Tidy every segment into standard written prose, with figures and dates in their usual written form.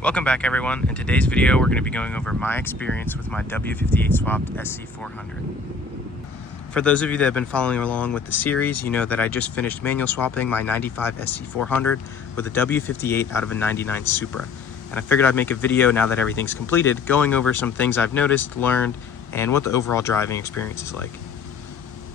Welcome back everyone. In today's video we're going to be going over my experience with my W58 swapped SC400. For those of you that have been following along with the series, you know that I just finished manual swapping my 95 SC400 with a W58 out of a 99 Supra. And I figured I'd make a video now that everything's completed, going over some things I've noticed, learned, and what the overall driving experience is like.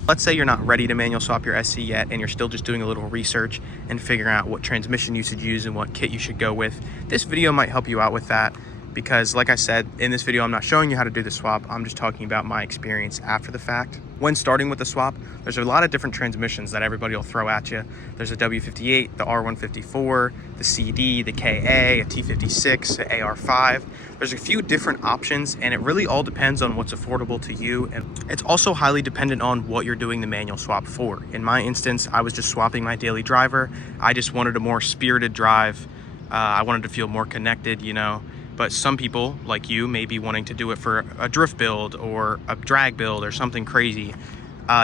Let's say you're not ready to manual swap your SC yet and you're still just doing a little research and figuring out what transmission you should use and what kit you should go with. This video might help you out with that because, like I said, in this video I'm not showing you how to do the swap, I'm just talking about my experience after the fact. When starting with the swap, there's a lot of different transmissions that everybody will throw at you. There's a W58, the R154, the CD, the KA, a T56, the AR5. There's a few different options and it really all depends on what's affordable to you, and it's also highly dependent on what you're doing the manual swap for. In my instance, I was just swapping my daily driver. I just wanted a more spirited drive. I wanted to feel more connected, you know. But some people, like you, may be wanting to do it for a drift build or a drag build or something crazy.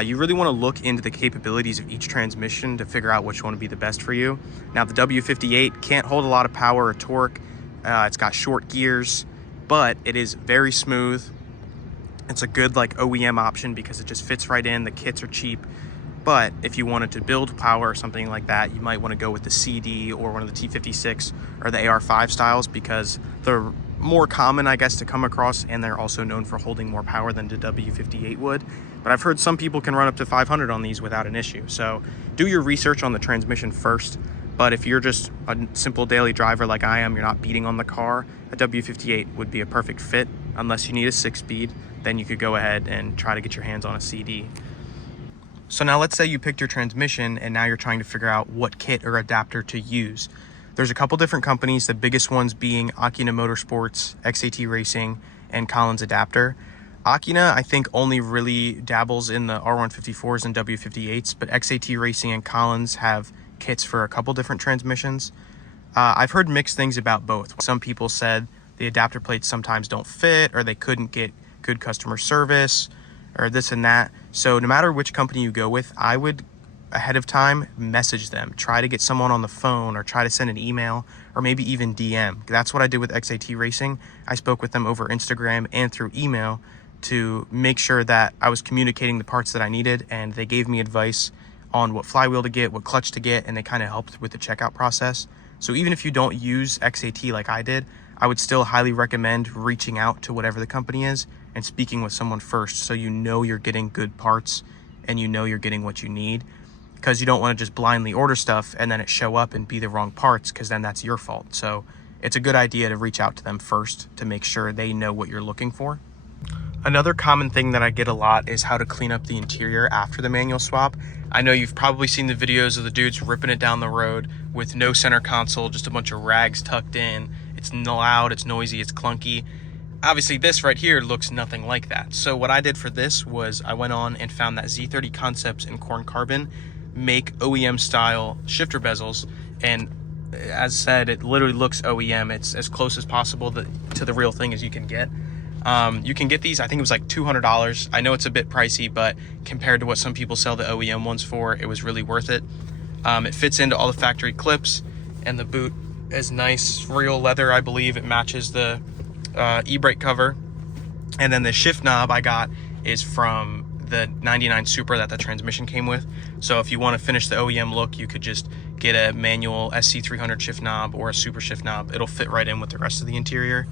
You really want to look into the capabilities of each transmission to figure out which one would be the best for you. Now, the W58 can't hold a lot of power or torque. It's got short gears, but it is very smooth. It's a good like OEM option because it just fits right in. The kits are cheap. But if you wanted to build power or something like that, you might want to go with the CD or one of the T56 or the AR5 styles because they're more common, I guess, to come across, and they're also known for holding more power than the W58 would. But I've heard some people can run up to 500 on these without an issue. So do your research on the transmission first. But if you're just a simple daily driver like I am, you're not beating on the car, a W58 would be a perfect fit. Unless you need a 6-speed, then you could go ahead and try to get your hands on a CD. So now let's say you picked your transmission and now you're trying to figure out what kit or adapter to use. There's a couple different companies, the biggest ones being Akina Motorsports, XAT Racing, and Collins Adapter. Akina, I think, only really dabbles in the R154s and W58s, but XAT Racing and Collins have kits for a couple different transmissions. I've heard mixed things about both. Some people said the adapter plates sometimes don't fit, or they couldn't get good customer service, or this and that. So no matter which company you go with, I would ahead of time message them, try to get someone on the phone or try to send an email or maybe even DM. That's what I did with XAT Racing. I spoke with them over Instagram and through email to make sure that I was communicating the parts that I needed, and they gave me advice on what flywheel to get, what clutch to get, and they kind of helped with the checkout process. So even if you don't use XAT like I did, I would still highly recommend reaching out to whatever the company is and speaking with someone first, so you know you're getting good parts and you know you're getting what you need, because you don't want to just blindly order stuff and then it show up and be the wrong parts, because then that's your fault. So it's a good idea to reach out to them first to make sure they know what you're looking for. Another common thing that I get a lot is how to clean up the interior after the manual swap. I know you've probably seen the videos of the dudes ripping it down the road with no center console, just a bunch of rags tucked in. It's loud, it's noisy, it's clunky. Obviously this right here looks nothing like that. So what I did for this was I went on and found that Z30 Concepts and Corn Carbon make OEM style shifter bezels, and as said, it literally looks OEM. It's as close as possible to the real thing as you can get. You can get these, I think it was like $200. I know it's a bit pricey, but compared to what some people sell the OEM ones for, it was really worth it. It fits into all the factory clips, and the boot is nice, real leather. I believe it matches the e-brake cover. And then the shift knob I got is from the 99 Supra that the transmission came with. So if you want to finish the OEM look, you could just get a manual SC400 shift knob or a Super shift knob. It'll fit right in with the rest of the interior.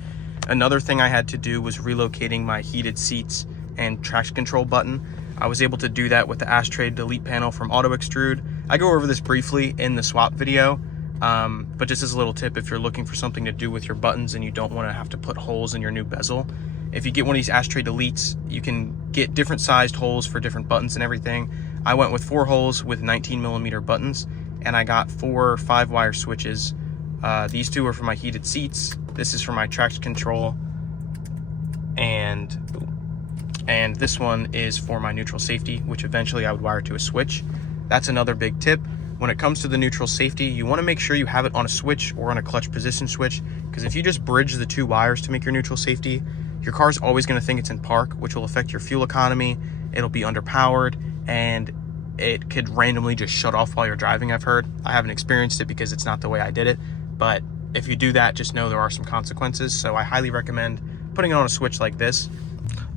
Another thing I had to do was relocating my heated seats and traction control button. I was able to do that with the ashtray delete panel from Auto Extrude. I go over this briefly in the swap video, but just as a little tip, if you're looking for something to do with your buttons and you don't want to have to put holes in your new bezel, if you get one of these ashtray deletes, you can get different sized holes for different buttons and everything. I went with 4 holes with 19mm buttons, and I got 4 5-wire switches. These 2 are for my heated seats. This is for my traction control, and this one is for my neutral safety, which eventually I would wire to a switch. That's another big tip. When it comes to the neutral safety, you want to make sure you have it on a switch or on a clutch position switch, because if you just bridge the 2 wires to make your neutral safety, your car's always going to think it's in park, which will affect your fuel economy. It'll be underpowered, and it could randomly just shut off while you're driving, I've heard. I haven't experienced it because it's not the way I did it, but if you do that, just know there are some consequences. So I highly recommend putting it on a switch like this.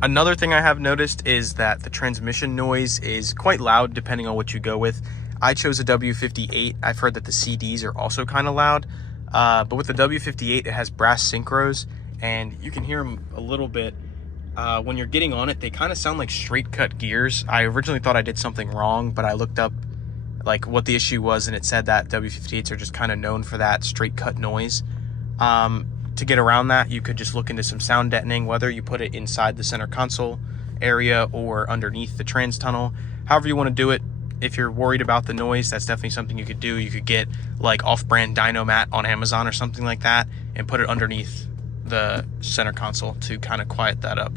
Another thing I have noticed is that the transmission noise is quite loud depending on what you go with. I chose a W58. I've heard that the CDs are also kind of loud, but with the W58, it has brass synchros, and you can hear them a little bit. When you're getting on it, they kind of sound like straight cut gears. I originally thought I did something wrong, but I looked up like what the issue was, and it said that W58s are just kind of known for that straight cut noise. To get around that, you could just look into some sound deadening, whether you put it inside the center console area or underneath the trans tunnel. However you want to do it. If you're worried about the noise, that's definitely something you could do. You could get like off-brand dyno mat on Amazon or something like that and put it underneath the center console to kind of quiet that up.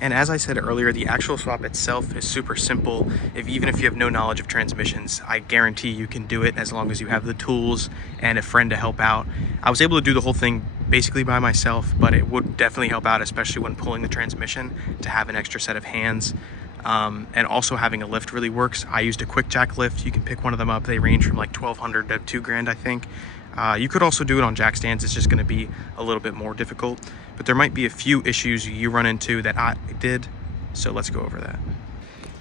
And as I said earlier, the actual swap itself is super simple. Even if you have no knowledge of transmissions, I guarantee you can do it as long as you have the tools and a friend to help out. I was able to do the whole thing basically by myself, but it would definitely help out, especially when pulling the transmission, to have an extra set of hands. And also having a lift really works. I used a quick jack lift. You can pick one of them up. They range from like $1,200 to $2,000, I think. You could also do it on jack stands. It's just going to be a little bit more difficult, but there might be a few issues you run into that I did. So let's go over that.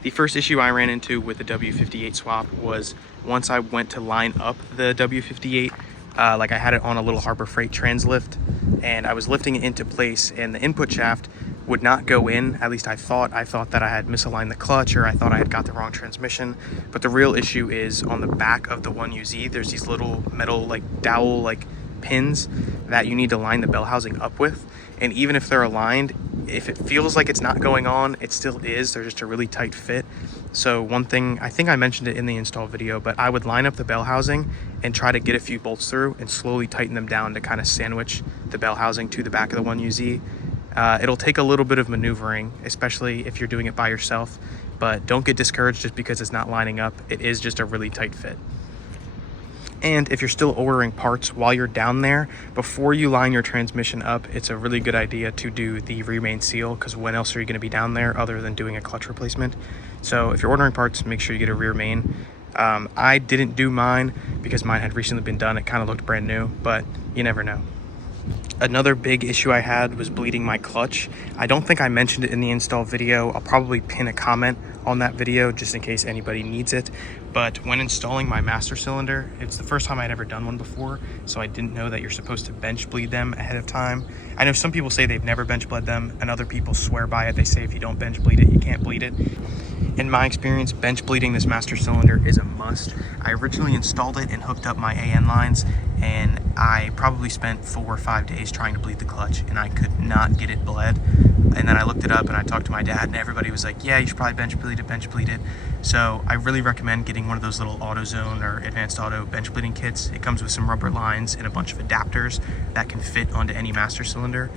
The first issue I ran into with the W58 swap was once I went to line up the W58, like I had it on a little Harbor Freight trans lift, and I was lifting it into place, and the input shaft would not go in. At least I thought that I had misaligned the clutch, or I thought I had got the wrong transmission. But the real issue is on the back of the 1UZ, there's these little metal like dowel like pins that you need to line the bell housing up with. And even if they're aligned, if it feels like it's not going on, it still is. They're just a really tight fit. So one thing, I think I mentioned it in the install video, but I would line up the bell housing and try to get a few bolts through and slowly tighten them down to kind of sandwich the bell housing to the back of the 1UZ. It'll take a little bit of maneuvering, especially if you're doing it by yourself, but don't get discouraged just because it's not lining up. It is just a really tight fit. And if you're still ordering parts while you're down there, before you line your transmission up, it's a really good idea to do the rear main seal, because when else are you going to be down there other than doing a clutch replacement? So if you're ordering parts, make sure you get a rear main. I didn't do mine because mine had recently been done. It kind of looked brand new, but you never know. Another big issue I had was bleeding my clutch. I don't think I mentioned it in the install video. I'll probably pin a comment on that video just in case anybody needs it. But when installing my master cylinder, it's the first time I'd ever done one before, so I didn't know that you're supposed to bench bleed them ahead of time. I know some people say they've never bench bled them, and other people swear by it. They say if you don't bench bleed it, you can't bleed it. In my experience, bench bleeding this master cylinder is a must. I originally installed it and hooked up my AN lines, and I probably spent 4 or 5 days trying to bleed the clutch, and I could not get it bled. And then I looked it up and I talked to my dad, and everybody was like, yeah, you should probably bench bleed it. So I really recommend getting one of those little AutoZone or Advanced Auto bench bleeding kits. It comes with some rubber lines and a bunch of adapters that can fit onto any master cylinder.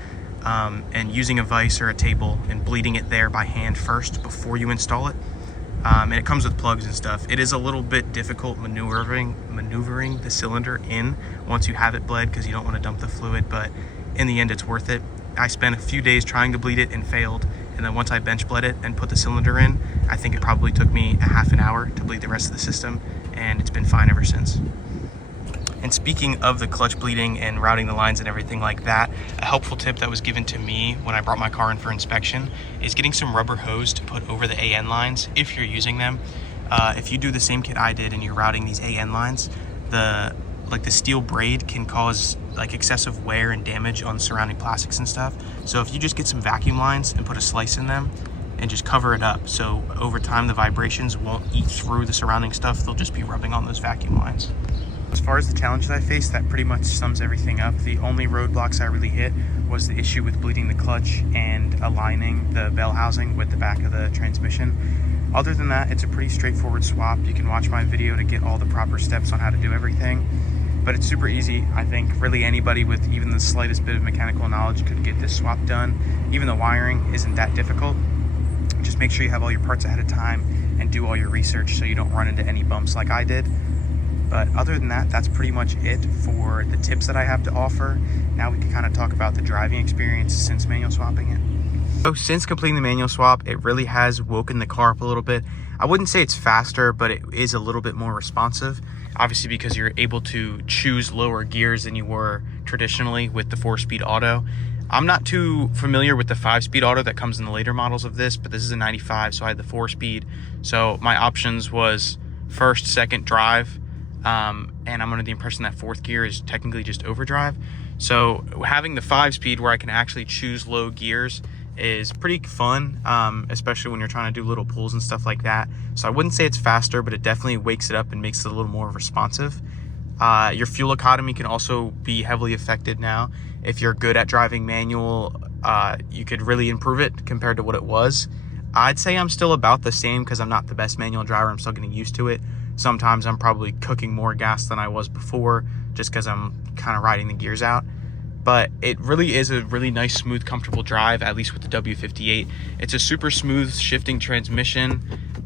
And using a vise or a table and bleeding it there by hand first before you install it. And it comes with plugs and stuff. It is a little bit difficult maneuvering the cylinder in once you have it bled, because you don't want to dump the fluid, but in the end it's worth it. I spent a few days trying to bleed it and failed, and then once I bench bled it and put the cylinder in, I think it probably took me a half an hour to bleed the rest of the system, and it's been fine ever since. And speaking of the clutch bleeding and routing the lines and everything like that, a helpful tip that was given to me when I brought my car in for inspection is getting some rubber hose to put over the AN lines if you're using them. If you do the same kit I did and you're routing these AN lines, the steel braid can cause like excessive wear and damage on surrounding plastics and stuff. So if you just get some vacuum lines and put a slice in them and just cover it up, so over time the vibrations won't eat through the surrounding stuff, they'll just be rubbing on those vacuum lines. As far as the challenges I faced, that pretty much sums everything up. The only roadblocks I really hit was the issue with bleeding the clutch and aligning the bell housing with the back of the transmission. Other than that, it's a pretty straightforward swap. You can watch my video to get all the proper steps on how to do everything. But it's super easy. I think really anybody with even the slightest bit of mechanical knowledge could get this swap done. Even the wiring isn't that difficult. Just make sure you have all your parts ahead of time and do all your research so you don't run into any bumps like I did. But other than that, that's pretty much it for the tips that I have to offer. Now we can kind of talk about the driving experience since manual swapping it. So since completing the manual swap, it really has woken the car up a little bit. I wouldn't say it's faster, but it is a little bit more responsive. obviously because you're able to choose lower gears than you were traditionally with the 4-speed auto. I'm not too familiar with the 5-speed auto that comes in the later models of this, but this is a 95, so I had the 4-speed. So my options was first, second, drive, and I'm under the impression that 4th gear is technically just overdrive. So having the 5-speed where I can actually choose low gears is pretty fun, especially when you're trying to do little pulls and stuff like that. So I wouldn't say it's faster, but it definitely wakes it up and makes it a little more responsive. Your fuel economy can also be heavily affected now. If you're good at driving manual, you could really improve it compared to what it was. I'd say I'm still about the same because I'm not the best manual driver. I'm still getting used to it. Sometimes I'm probably cooking more gas than I was before just because I'm kind of riding the gears out. But it really is a really nice, smooth, comfortable drive, at least with the W58. It's a super smooth shifting transmission.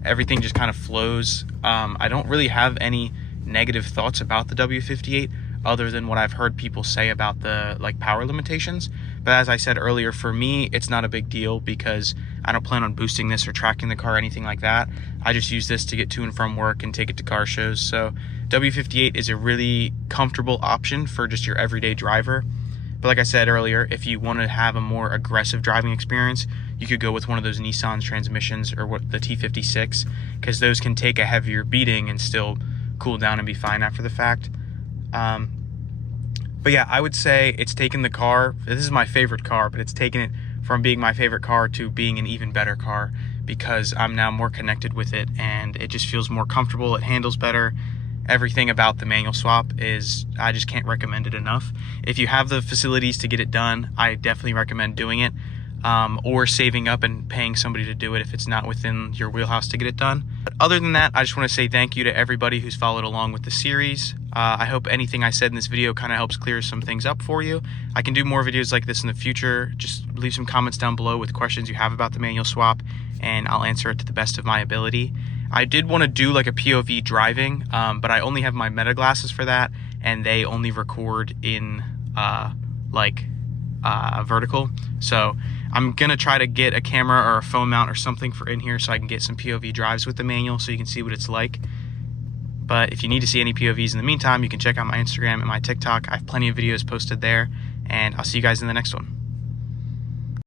Everything just kind of flows. I don't really have any negative thoughts about the W58 other than what I've heard people say about the power limitations. But as I said earlier, for me, it's not a big deal because I don't plan on boosting this or tracking the car or anything like that. I just use this to get to and from work and take it to car shows. So W58 is a really comfortable option for just your everyday driver. But like I said earlier, if you want to have a more aggressive driving experience, you could go with one of those Nissan transmissions or the T56, because those can take a heavier beating and still cool down and be fine after the fact. But yeah, I would say it's taken the car, this is my favorite car, but it's taken it from being my favorite car to being an even better car because I'm now more connected with it and it just feels more comfortable, it handles better. Everything about the manual swap I just can't recommend it enough. If you have the facilities to get it done, I definitely recommend doing it, or saving up and paying somebody to do it if it's not within your wheelhouse to get it done. But other than that, I just want to say thank you to everybody who's followed along with the series. I hope anything I said in this video kind of helps clear some things up for you. I can do more videos like this in the future. Just leave some comments down below with questions you have about the manual swap, and I'll answer it to the best of my ability. I did want to do a POV driving, but I only have my meta glasses for that, and they only record in vertical. So I'm gonna try to get a camera or a phone mount or something for in here so I can get some POV drives with the manual so you can see what it's like. But if you need to see any POVs in the meantime, you can check out my Instagram and my TikTok. I have plenty of videos posted there, and I'll see you guys in the next one.